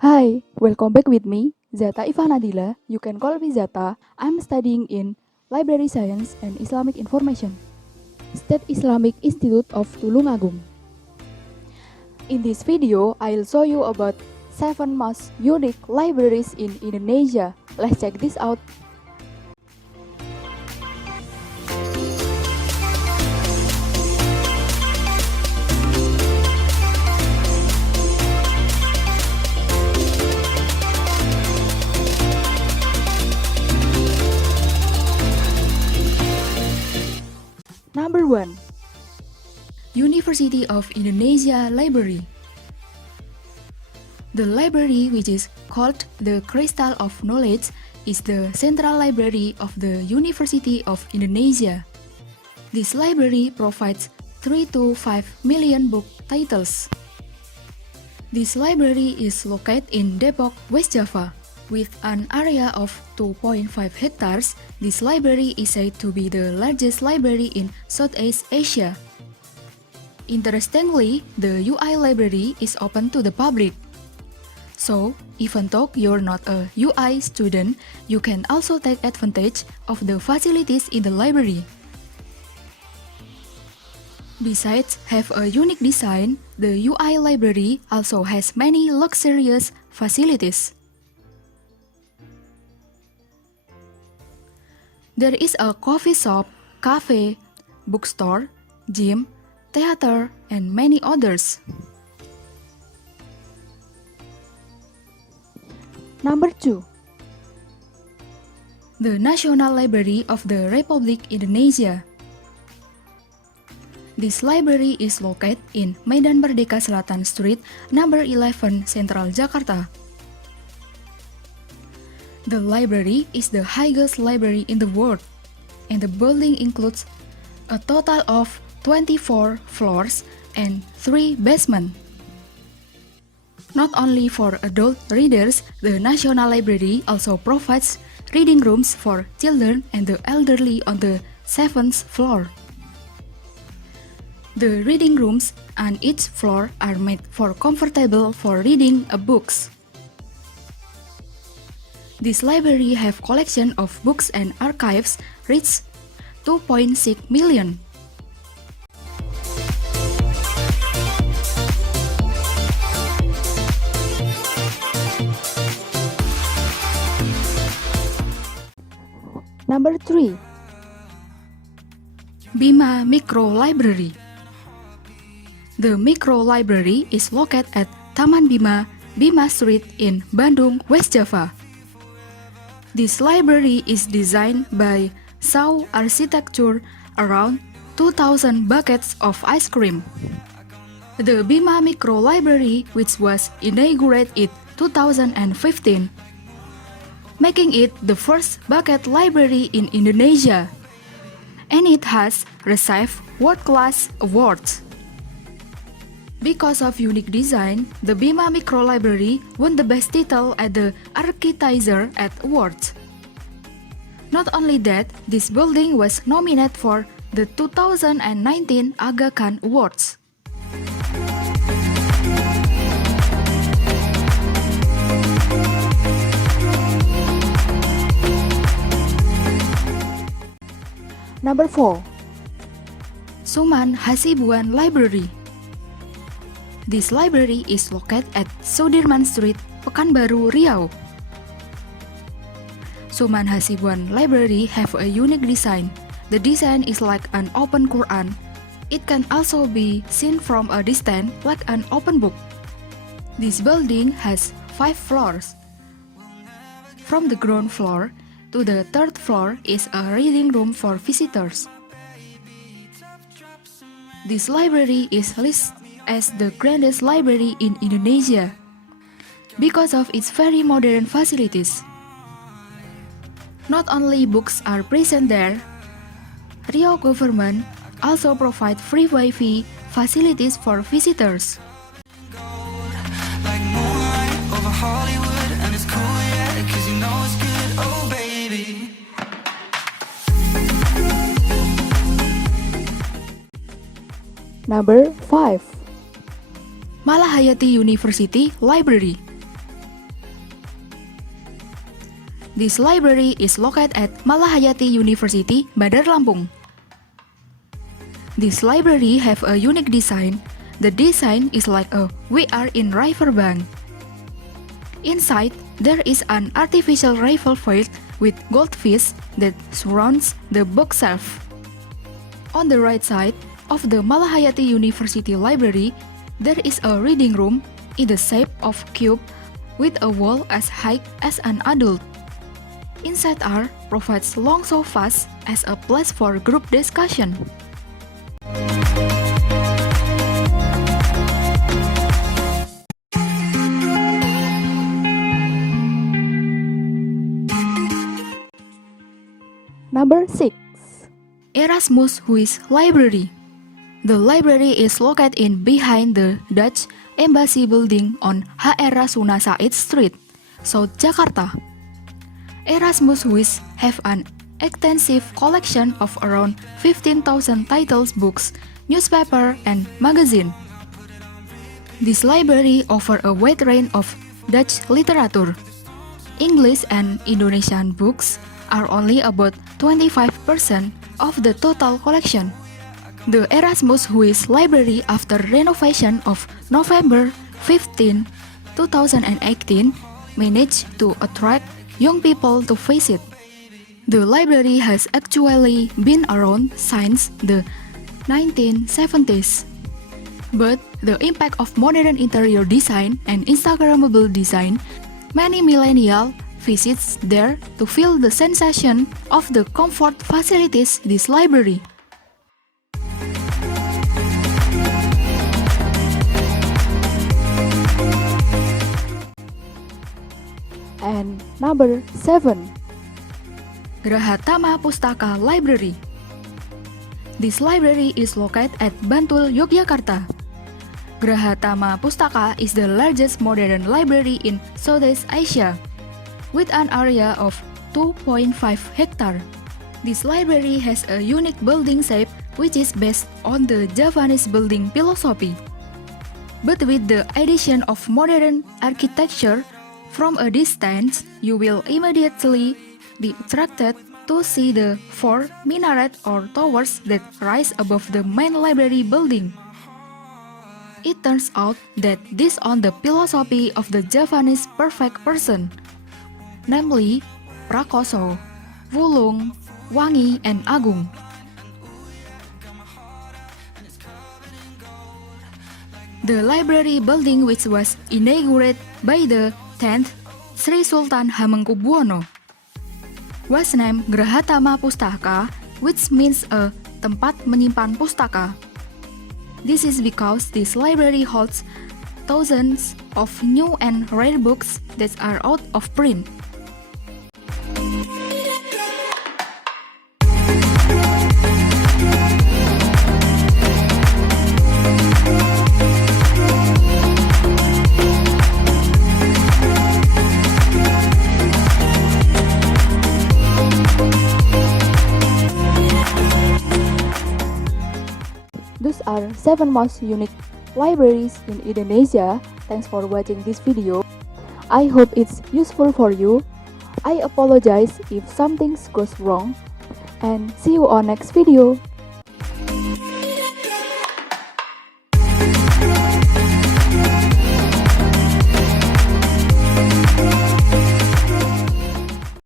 Hi, welcome back with me, Zata Ivanadila. You can call me Zata. I'm studying in Library Science and Islamic Information, State Islamic Institute of Tulungagung. In this video, I'll show you about 7 most unique libraries in Indonesia. Let's check this out. Number 1. University of Indonesia Library. The library, which is called the Crystal of Knowledge, is the central library of the University of Indonesia. This library provides 3 to 5 million book titles. This library is located in Depok, West Java. With an area of 2.5 hectares, this library is said to be the largest library in Southeast Asia. Interestingly, the UI library is open to the public. So, even though you're not a UI student, you can also take advantage of the facilities in the library. Besides have a unique design, the UI library also has many luxurious facilities. There is a coffee shop, cafe, bookstore, gym, theater, and many others. Number 2. The National Library of the Republic Indonesia. This library is located in Medan Merdeka Selatan Street, number 11, Central Jakarta. The library is the highest library in the world, and the building includes a total of 24 floors and 3 basements. Not only for adult readers, the National Library also provides reading rooms for children and the elderly on the 7th floor. The reading rooms on each floor are made for comfortable for reading books. This library have collection of books and archives reach 2.6 million. Number 3. Bima Micro Library. The Micro Library is located at Taman Bima, Bima Street in Bandung, West Java. This library is designed by Shaw Architecture around 2,000 buckets of ice cream. The Bima Micro Library, which was inaugurated in 2015, making it the first bucket library in Indonesia, and it has received world-class awards. Because of unique design, the Bima Micro Library won the best title at the Architizer Awards. Not only that, this building was nominated for the 2019 Aga Khan Awards. Number 4. Suman Hasibuan Library. This library is located at Sudirman Street, Pekanbaru, Riau. Suman Hasibuan Library have a unique design. The design is like an open Quran. It can also be seen from a distance like an open book. This building has 5 floors. From the ground floor to the 3rd floor is a reading room for visitors. This library is listed as the grandest library in Indonesia because of its very modern facilities. Not only books are present there, Riau government also provide free Wi-Fi facilities for visitors. Number 5. Malahayati University Library. This library is located at Malahayati University, Bandar Lampung. This library have a unique design. The design is like a "We are in riverbank." Inside, there is an artificial river filled with goldfish that surrounds the bookshelf. On the right side of the Malahayati University library, there is a reading room in the shape of cube with a wall as high as an adult. Inside R provides long sofas as a place for group discussion. Number 6. Erasmus Huis Library. The library is located in behind the Dutch Embassy building on HR Rasuna Said Street, South Jakarta. Erasmus Huis have an extensive collection of around 15,000 titles, books, newspaper, and magazine. This library offers a wide range of Dutch literature. English and Indonesian books are only about 25% of the total collection. The Erasmus Huis Library, after renovation of November 15, 2018, managed to attract young people to visit. The library has actually been around since the 1970s. But the impact of modern interior design and Instagrammable design, many millennials visits there to feel the sensation of the comfort facilities this library. And number 7. Graha Tama Pustaka Library. This library is located at Bantul, Yogyakarta. Graha Tama Pustaka is the largest modern library in Southeast Asia, with an area of 2.5 hectares. This library has a unique building shape which is based on the Javanese building philosophy. But with the addition of modern architecture, from a distance, you will immediately be attracted to see the 4 minaret or towers that rise above the main library building. It turns out that this on the philosophy of the Javanese perfect person, namely Prakoso, Wulung, Wangi, and Agung. The library building, which was inaugurated by the 10th Sri Sultan Hamengkubuwono, was named Graha Tama Pustaka, which means a tempat menyimpan pustaka. This is because this library holds thousands of new and rare books that are out of print. Those are 7 most unique libraries in Indonesia. Thanks for watching this video. I hope it's useful for you. I apologize if something goes wrong, and see you on next video.